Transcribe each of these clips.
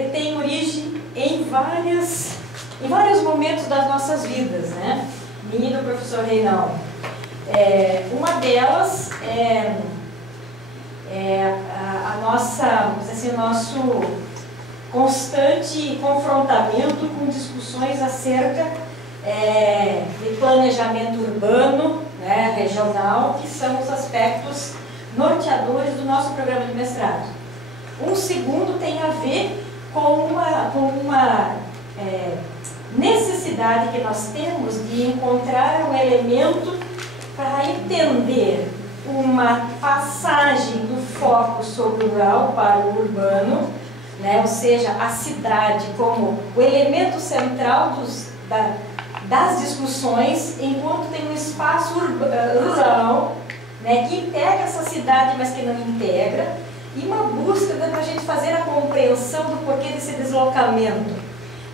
ele tem origem em vários momentos das nossas vidas, né? Minha e do professor Reinaldo. Uma delas é a nossa, vamos dizer assim, o nosso constante confrontamento com discussões acerca de planejamento urbano, né, regional, que são os aspectos norteadores do nosso programa de mestrado. Um segundo tem a ver com uma necessidade que nós temos de encontrar um elemento para entender uma passagem do foco sobre o rural para o urbano, né? Ou seja, a cidade como o elemento central das discussões, enquanto tem um espaço rural, né, que integra essa cidade, mas que não integra, e uma busca para a gente fazer a compreensão do porquê desse deslocamento.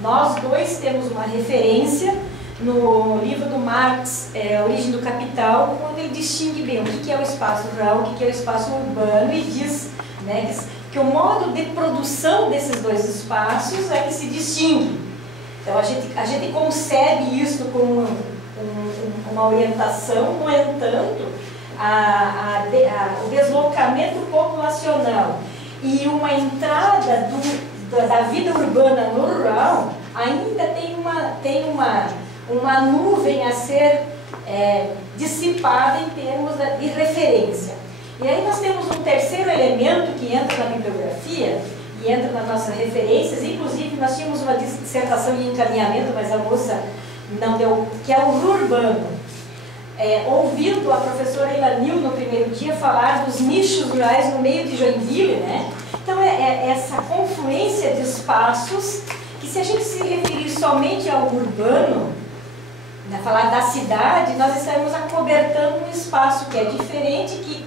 Nós dois temos uma referência no livro do Marx, Origem do Capital, quando ele distingue bem o que é o espaço rural, o que é o espaço urbano, e diz, né, que o modo de produção desses dois espaços é que se distingue. Então a gente concebe isso como uma orientação, no entanto, o deslocamento populacional e uma entrada da vida urbana no rural ainda tem uma nuvem a ser dissipada em termos de referência. E aí nós temos um terceiro elemento que entra na bibliografia e entra nas nossas referências. Inclusive nós tínhamos uma dissertação de encaminhamento, mas a moça não deu, que é o urbano. Ouvindo a professora Ilanil no primeiro dia falar dos nichos rurais no meio de Joinville, né? Então essa confluência de espaços que, se a gente se referir somente ao urbano, né, falar da cidade, nós estaremos acobertando um espaço que é diferente, que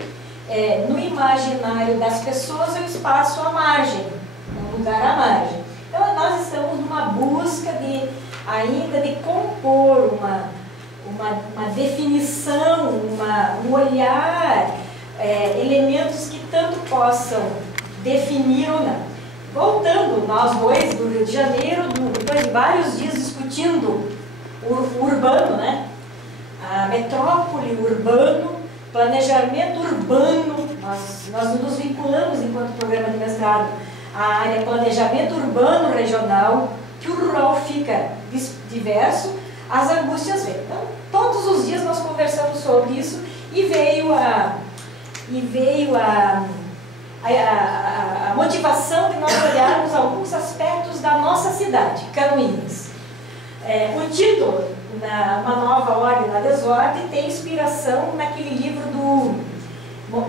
no imaginário das pessoas é um espaço à margem, um lugar à margem. Então nós estamos numa busca ainda de compor uma definição, um olhar, elementos que tanto possam definir ou não. Voltando, nós dois do Rio de Janeiro, depois de vários dias discutindo o urbano, né? A metrópole, o urbano, planejamento urbano, nós nos vinculamos enquanto programa de mestrado à área planejamento urbano regional, que o rural fica diverso, as angústias vêm. Então, todos os dias nós conversamos sobre isso e veio a motivação de nós olharmos alguns aspectos da nossa cidade, Canoinhas. O título, Uma Nova Ordem na Desordem, tem inspiração naquele livro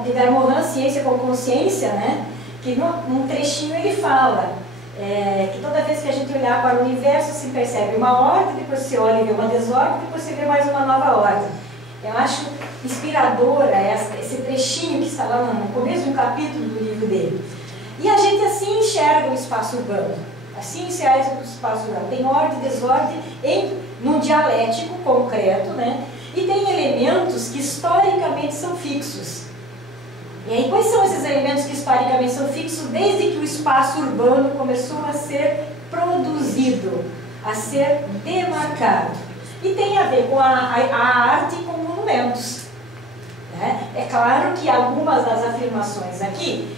de Darmohan, Ciência com Consciência, né? Que num trechinho ele fala que toda vez que a gente olhar para o universo se percebe uma ordem, depois se olha e vê uma desordem, depois se vê mais uma nova ordem. Eu acho inspiradora esse trechinho que está lá no começo de um capítulo do livro dele. E a gente assim enxerga o espaço urbano, assim enxerga o espaço urbano. Tem ordem e desordem num dialético concreto, né? E tem elementos que historicamente são fixos. E aí, quais são esses elementos que historicamente são fixos desde que o espaço urbano começou a ser produzido, a ser demarcado? E tem a ver com a arte e com monumentos, né? É claro que algumas das afirmações aqui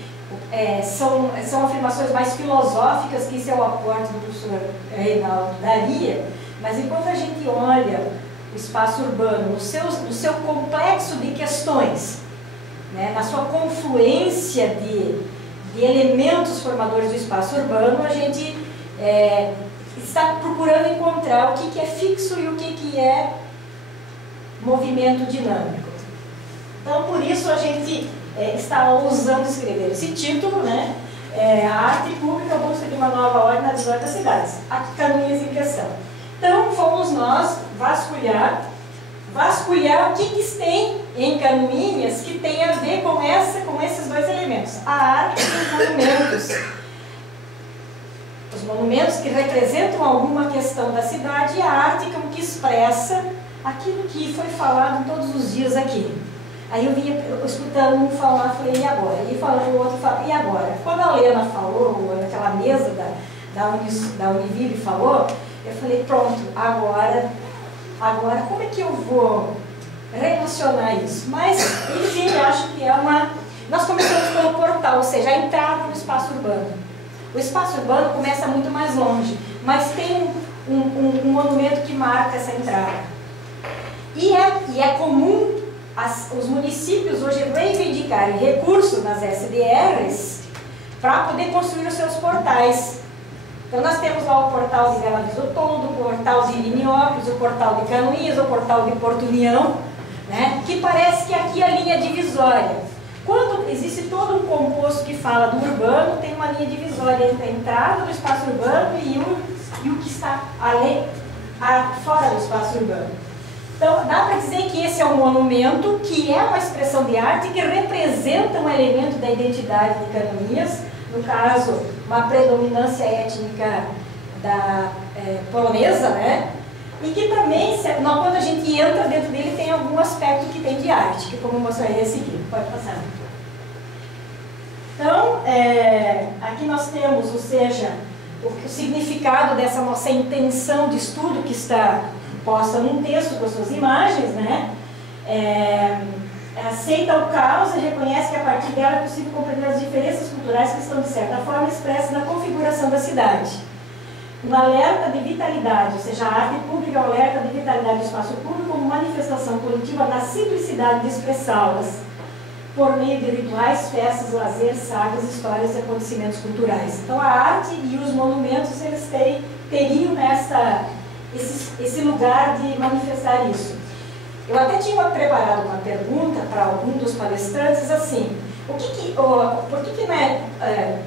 são afirmações mais filosóficas, que isso é o aporte do professor Reinaldo daria, mas enquanto a gente olha o espaço urbano no seu complexo de questões, né, na sua confluência de elementos formadores do espaço urbano, a gente está procurando encontrar o que é fixo e o que é movimento dinâmico. Então, por isso a gente está ousando escrever esse título, né? A arte pública busca de uma nova ordem na desordem das cidades. Aqui Canoinhas em questão. Então, fomos nós vasculhar o que tem em Canoinhas que tem a ver com esses dois elementos, a arte e os monumentos. Os monumentos que representam alguma questão da cidade e a arte como que expressa aquilo que foi falado todos os dias aqui. Aí eu vinha escutando um falar, falei, e agora? E falando o outro, falei, e agora? Quando a Lena falou, naquela mesa da Univille falou, eu falei, pronto, agora como é que eu vou relacionar isso? Mas, enfim, eu acho que é uma... Nós começamos pelo portal, ou seja, a entrada no espaço urbano. O espaço urbano começa muito mais longe, mas tem um monumento que marca essa entrada. E é comum os municípios hoje reivindicarem recursos nas SDRs para poder construir os seus portais. Então nós temos lá o portal de Bela Visotondo, o portal de Liniópolis, o portal de Canoinhas, o portal de Porto União, né? Que parece que aqui é a linha divisória. Quando existe todo um composto que fala do urbano, tem uma linha divisória entre a entrada do espaço urbano e o que está além, fora do espaço urbano. Então, dá para dizer que esse é um monumento, que é uma expressão de arte, que representa um elemento da identidade de Canoinhas, no caso, uma predominância étnica polonesa, né? E que também, quando a gente entra dentro dele, tem algum aspecto que tem de arte, que como eu mostrarei a seguir. Pode passar. Então, aqui nós temos, ou seja, o significado dessa nossa intenção de estudo que está posta num texto com as suas imagens, né? Aceita o caos e reconhece que a partir dela é possível compreender as diferenças culturais que estão, de certa forma, expressas na configuração da cidade. Um alerta de vitalidade, ou seja, a arte pública é um alerta de vitalidade do espaço público como manifestação coletiva da simplicidade de expressá-las, por meio de rituais, festas, lazer, sagas, histórias e acontecimentos culturais. Então, a arte e os monumentos, eles teriam esse lugar de manifestar isso. Eu até tinha preparado uma pergunta para algum dos palestrantes, assim, por que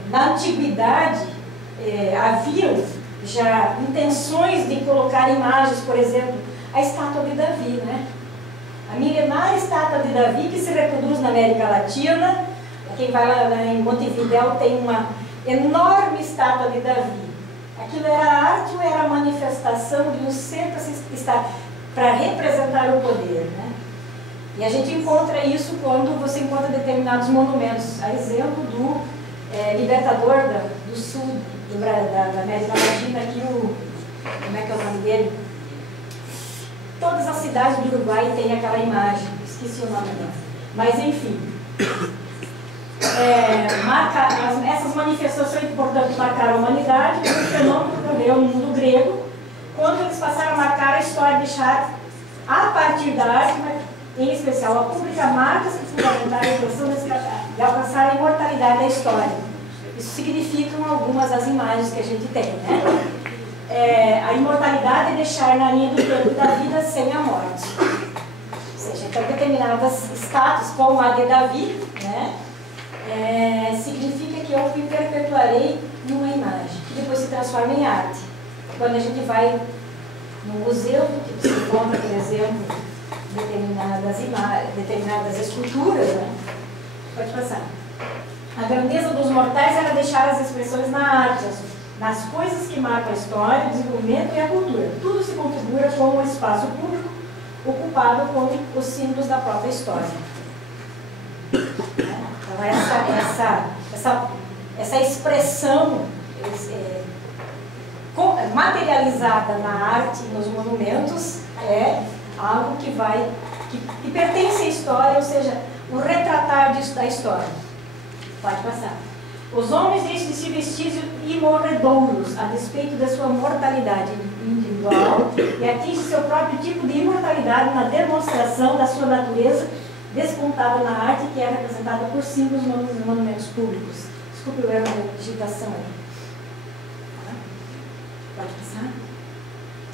na antiguidade haviam já intenções de colocar imagens, por exemplo, a estátua de Davi, né? A milenária estátua de Davi que se reproduz na América Latina. Quem vai lá em Montevidéu tem uma enorme estátua de Davi. Aquilo era arte ou era a manifestação de um centro para representar o poder, né? E a gente encontra isso quando você encontra determinados monumentos. A exemplo do libertador do sul da América Latina, aqui como é que é o nome dele? Todas as cidades do Uruguai têm aquela imagem, esqueci o nome dela. Mas enfim, essas manifestações, portanto, marcaram a humanidade, um fenômeno que ocorreu no mundo grego, quando eles passaram a marcar a história, deixar a partir da arte, em especial a pública, marcas que fundamentaram a impressão de alcançar a imortalidade da história. Isso significam algumas das imagens que a gente tem, né? A imortalidade é deixar na linha do tempo da vida sem a morte. Ou seja, então determinadas estátuas, como a de Davi, né? Significa que eu me perpetuarei numa imagem, que depois se transforma em arte. Quando a gente vai no museu, que você encontra, por exemplo, determinadas esculturas, né? Pode passar. A grandeza dos mortais era deixar as expressões na arte, nas coisas que marcam a história, o desenvolvimento e a cultura. Tudo se configura como um espaço público ocupado com os símbolos da própria história. Então, essa expressão materializada na arte e nos monumentos é algo que pertence à história, ou seja, o retratar da história. Pode passar. Os homens deixam de se vestir imorredouros a despeito da sua mortalidade individual e atingem seu próprio tipo de imortalidade na demonstração da sua natureza despontada na arte, que é representada por símbolos nos monumentos públicos. Desculpe o erro da digitação aí. Pode passar.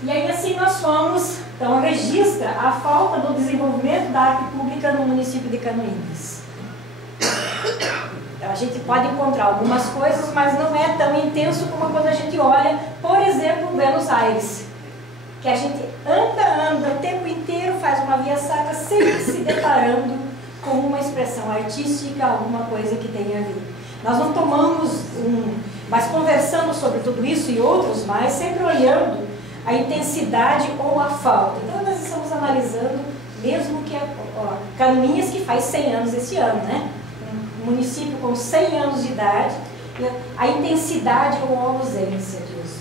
E aí assim nós fomos, então registra a falta do desenvolvimento da arte pública no município de Canoinhas. Então, a gente pode encontrar algumas coisas, mas não é tão intenso como quando a gente olha, por exemplo, Buenos Aires, que a gente anda o tempo inteiro, faz uma via sacra, sempre se deparando com uma expressão artística, alguma coisa que tenha a ver. Nós não tomamos mas conversamos sobre tudo isso e outros mais, sempre olhando a intensidade ou a falta. Então, nós estamos analisando, mesmo que Canoinhas, que faz 100 anos esse ano, né? Um município com 100 anos de idade, a intensidade ou a ausência disso.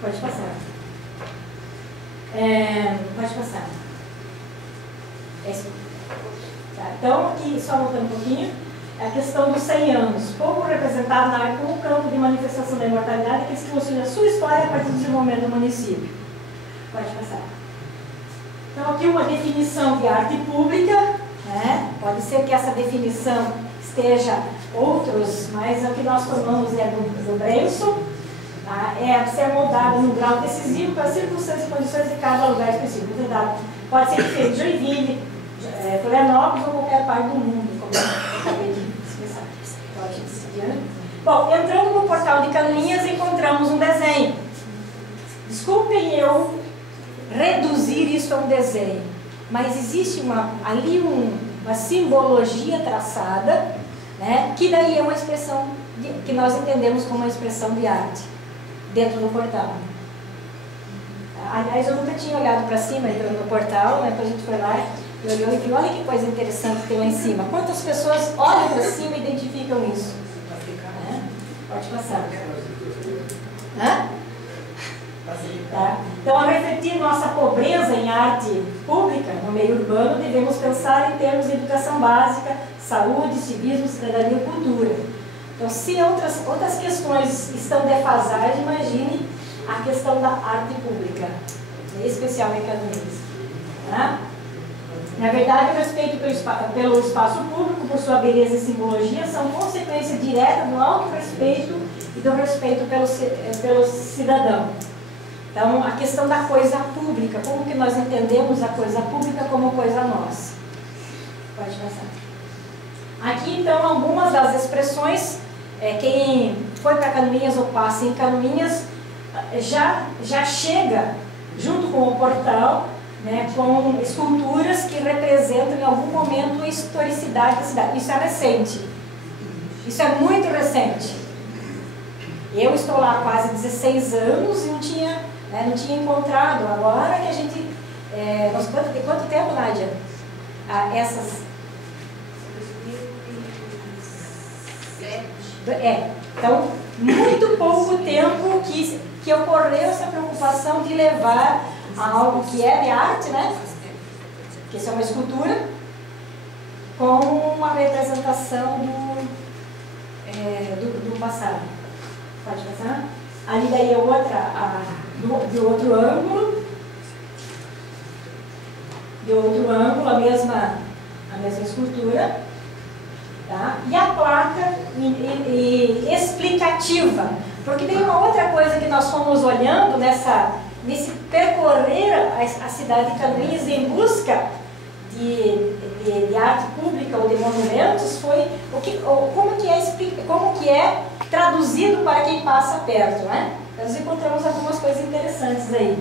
Pode passar. Pode passar. Tá, então, aqui, só voltando um pouquinho, a questão dos 100 anos. Pouco representado na arte como campo de manifestação da imortalidade, que se construiu a sua história a partir do desenvolvimento do município. Pode passar. Então, aqui uma definição de arte pública, né? Pode ser que essa definição esteja outros, mas o que nós tomamos é do Brenson, tá? É ser moldado no grau decisivo para as circunstâncias e condições de cada lugar específico. Então, pode ser feito em Joinville, Florianópolis ou qualquer parte do mundo, como eu acabei de expressar. Pode seguir. Bom, entrando no portal de Canoinhas, encontramos um desenho. Desculpem eu reduzir isso a um desenho, mas existe ali uma simbologia traçada, né, que daí é uma expressão que nós entendemos como uma expressão de arte dentro do portal. Aliás, eu nunca tinha olhado para cima entrando no portal, né, depois a gente foi lá e olhou e viu, olha que coisa interessante que tem lá em cima. Quantas pessoas olham para cima e identificam isso? Pode passar. Hã? Tá? Então, ao refletir nossa pobreza em arte pública no meio urbano, devemos pensar em termos de educação básica, saúde, civismo, cidadania e cultura. Então, se outras questões estão defasadas, imagine a questão da arte pública, em especial em Canoinhas. Tá? Na verdade, o respeito pelo espaço público, por sua beleza e simbologia, são consequência direta do autorrespeito e do respeito pelo cidadão. Então, a questão da coisa pública, como que nós entendemos a coisa pública como coisa nossa. Pode passar. Aqui, então, algumas das expressões, quem foi para Canoinhas ou passa em Canoinhas, já chega, junto com o portal, né, com esculturas que representam em algum momento a historicidade da cidade. Isso é recente. Isso é muito recente. Eu estou lá há quase 16 anos e não tinha encontrado. Agora que a gente... quanto tempo, Nádia? Então, muito pouco tempo que ocorreu essa preocupação de levar a algo que é de arte, né? Que isso é uma escultura, com uma representação do passado. Pode passar? Ali daí é outra, de outro ângulo, a mesma escultura, tá? E a placa explicativa, porque tem uma outra coisa que nós fomos olhando nesse percorrer a cidade de Canoinhas em busca de arte pública ou de monumentos, foi como que é traduzido para quem passa perto, né? Nós encontramos algumas coisas interessantes aí.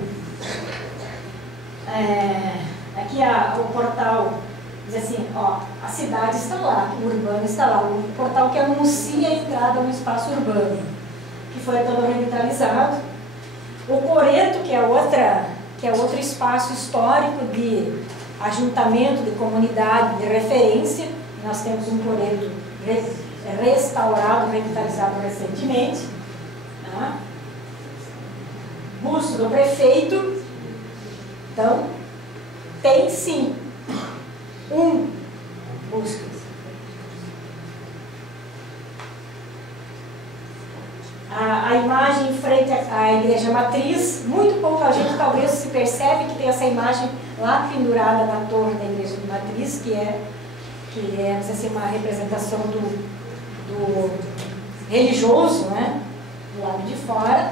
Aqui o portal diz assim, ó, a cidade está lá, o urbano está lá, o portal que anuncia a entrada no espaço urbano, que foi todo revitalizado. O Coreto, que é outro espaço histórico de ajuntamento, de comunidade, de referência. Nós temos um Coreto restaurado, revitalizado recentemente. Tá? Busto do prefeito. Então, tem sim um busto. A imagem em frente à igreja matriz, muito pouca gente talvez se percebe que tem essa imagem lá pendurada na torre da igreja matriz, que é assim, uma representação do religioso, né, do lado de fora.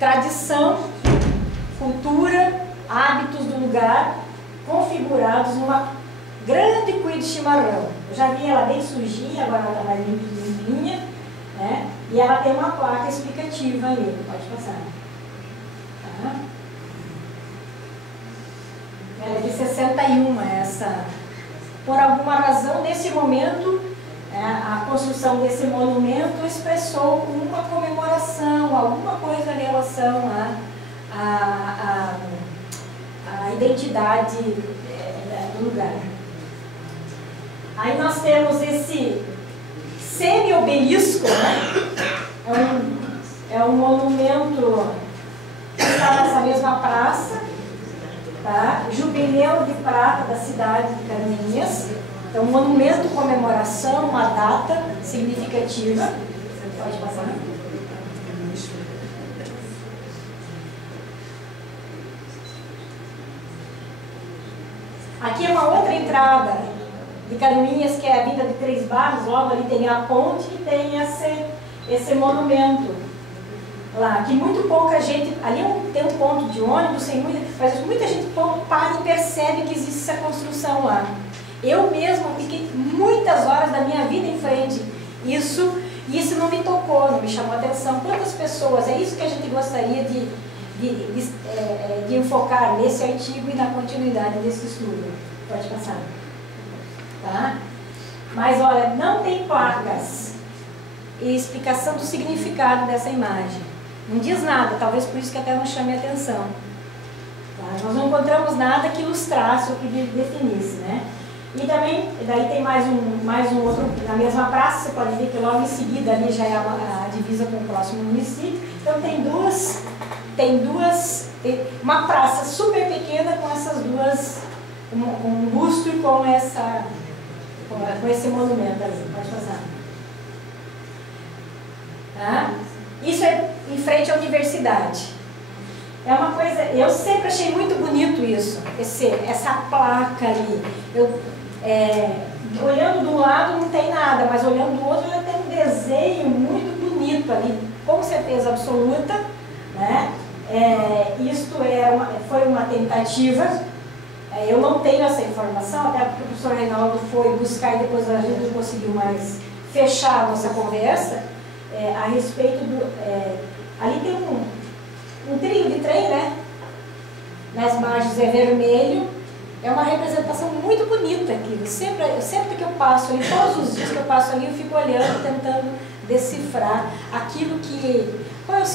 Tradição, cultura, hábitos do lugar, configurados numa grande cuia de chimarrão. Eu já vi ela bem sujinha, agora ela está mais limpinha, né? E ela tem uma placa explicativa ali, pode passar. Tá? Ela é de 61, essa. Por alguma razão, nesse momento, a construção desse monumento expressou uma comemoração, alguma coisa em relação à identidade do lugar. Aí nós temos esse semi-obelisco, né? É um monumento que está nessa mesma praça, tá? Jubileu de prata da cidade de Canoinhas. Então, um monumento, comemoração, uma data significativa. Você pode passar, né? Aqui é uma outra entrada de Canoinhas, que é a Vinda de Três Barros. Logo ali tem a ponte e tem esse monumento lá, que muito pouca gente... Ali tem um ponto de ônibus, mas muita gente para e percebe que existe essa construção lá. Eu mesma fiquei muitas horas da minha vida em frente. Isso não me tocou, não me chamou a atenção. Quantas pessoas... É isso que a gente gostaria de enfocar nesse artigo e na continuidade desse estudo. Pode passar. Tá? Mas olha, não tem placas e explicação do significado dessa imagem. Não diz nada, talvez por isso que até não chame a atenção. Tá? Nós não encontramos nada que ilustrasse ou que definisse, né? E também, daí tem mais um outro, na mesma praça, você pode ver que logo em seguida ali já é a divisa com o próximo município. Então tem uma praça super pequena com essas duas, um busto e com esse monumento ali. Pode passar. Tá? Isso é em frente à universidade. É uma coisa, eu sempre achei muito bonito isso, essa placa ali. Olhando de um lado não tem nada, mas olhando do outro ela tem um desenho muito bonito ali, com certeza absoluta, né? Isto foi uma tentativa. Eu não tenho essa informação, até porque o professor Reinaldo foi buscar e depois a gente não conseguiu mais fechar a nossa conversa a respeito do... ali tem um trilho de trem, né? Nas margens é vermelho. É uma representação muito bonita aquilo. Sempre que eu passo ali, todos os dias que eu passo ali, eu fico olhando, tentando decifrar aquilo que... Qual é o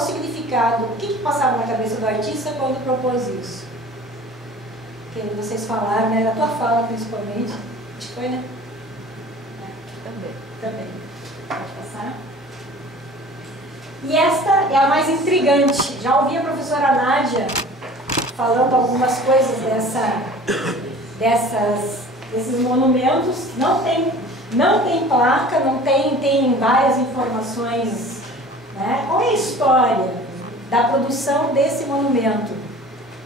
significado? O que passava na cabeça do artista quando propôs isso? Que vocês falaram, né? Na tua fala, principalmente. Acho que foi, né? Também. Pode passar. E esta é a mais intrigante. Já ouvi a professora Nádia falando algumas coisas desses monumentos. Não tem placa, tem várias informações, né? Qual é a história da produção desse monumento?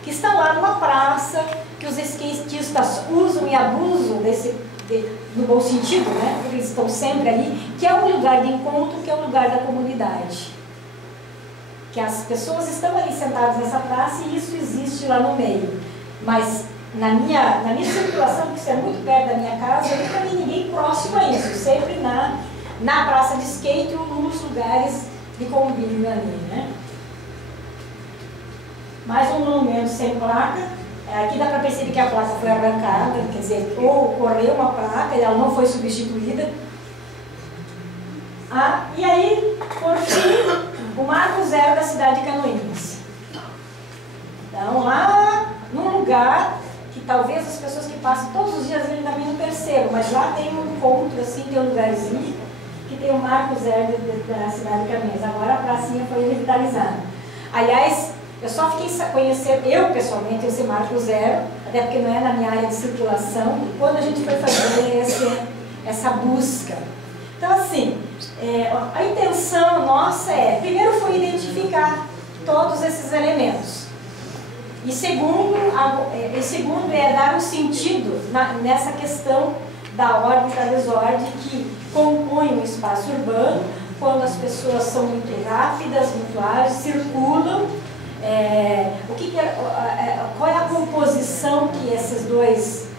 Que está lá numa praça, que os skatistas usam e abusam no bom sentido, né? Porque eles estão sempre ali, que é um lugar de encontro, que é um lugar da comunidade. Que as pessoas estão ali sentadas nessa praça e isso existe lá no meio. Mas na minha circulação, que isso é muito perto da minha casa, eu nunca vi ninguém próximo a isso. Sempre na praça de skate ou nos lugares de convívio ali, né? Mais um monumento sem placa. Aqui dá para perceber que a placa foi arrancada, quer dizer, ou ocorreu uma placa e ela não foi substituída. E aí, por fim, o marco zero da cidade de Canoinhas. Então, lá num lugar que talvez as pessoas que passam todos os dias ali também não percebam, mas lá tem um encontro, assim, tem um lugarzinho que tem o marco zero da cidade de Canoinhas. Agora a pracinha foi revitalizada. Aliás, eu só fiquei conhecendo, eu pessoalmente, esse marco zero, até porque não é na minha área de circulação, quando a gente foi fazer essa busca. Então, assim, a intenção nossa primeiro foi identificar todos esses elementos. E segundo é dar um sentido nessa questão da ordem e da desordem que compõe o espaço urbano, quando as pessoas são muito rápidas, muito ágeis, circulam. Qual é a composição que essas duas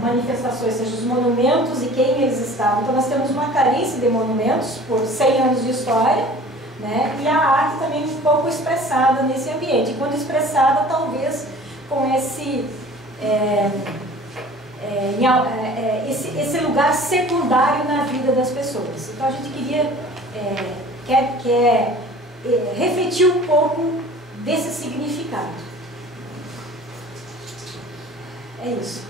manifestações, sejam os monumentos e quem eles estavam. Então nós temos uma carência de monumentos por 100 anos de história, né? E a arte também um pouco expressada nesse ambiente. E quando expressada, talvez com esse lugar secundário na vida das pessoas. Então a gente quer refletir um pouco desse significado. É isso.